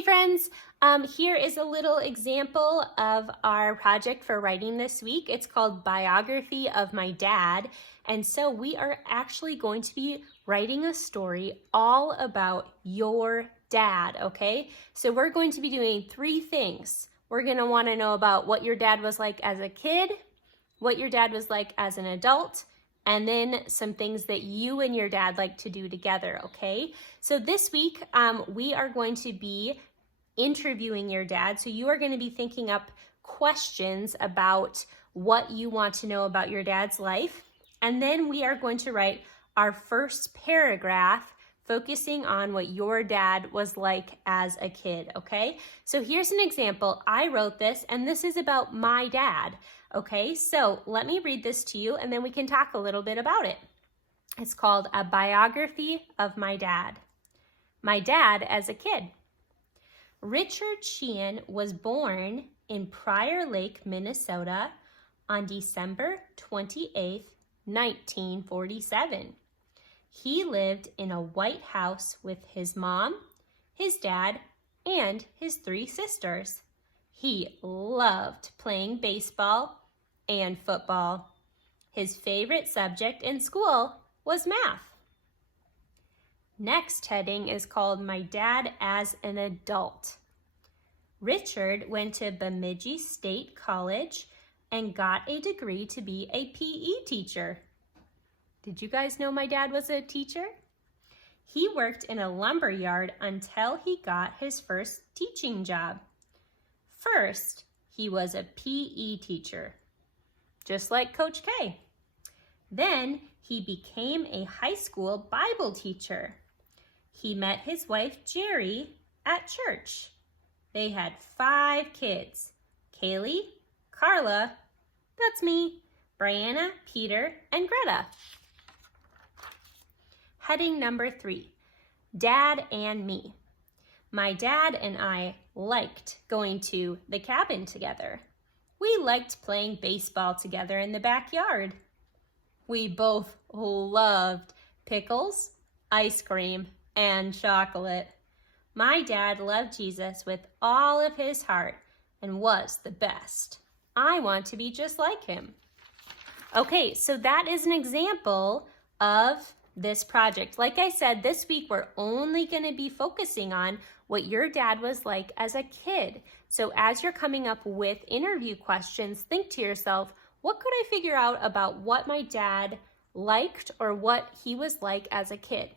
Hey friends, here is a little example of our project for writing this week. It's called Biography of My Dad. And so we are actually going to be writing a story all about your dad, okay? So we're going to be doing three things. We're gonna wanna know about what your dad was like as a kid, what your dad was like as an adult, and then some things that you and your dad like to do together, okay? So this week, we are going to be interviewing your dad. So you are going to be thinking up questions about what you want to know about your dad's life. And then we are going to write our first paragraph focusing on what your dad was like as a kid, okay? So here's an example. I wrote this, and this is about my dad, okay? So let me read this to you, and then we can talk a little bit about it. It's called A Biography of My Dad. My dad as a kid. Richard Sheehan was born in Prior Lake, Minnesota on December 28th, 1947. He lived in a white house with his mom, his dad, and his three sisters. He loved playing baseball and football. His favorite subject in school was math. Next heading is called My Dad as an Adult. Richard went to Bemidji State College and got a degree to be a PE teacher. Did you guys know my dad was a teacher? He worked in a lumber yard until he got his first teaching job. First, he was a PE teacher, just like Coach K. Then he became a high school Bible teacher. He met his wife, Jerry, at church. They had 5 kids, Kaylee, Carla, that's me, Brianna, Peter, and Greta. Heading number 3, Dad and me. My dad and I liked going to the cabin together. We liked playing baseball together in the backyard. We both loved pickles, ice cream, and chocolate. My dad loved Jesus with all of his heart and was the best. I want to be just like him. Okay, so that is an example of this project. Like I said, this week we're only going to be focusing on what your dad was like as a kid. So as you're coming up with interview questions, think to yourself, what could I figure out about what my dad liked or what he was like as a kid?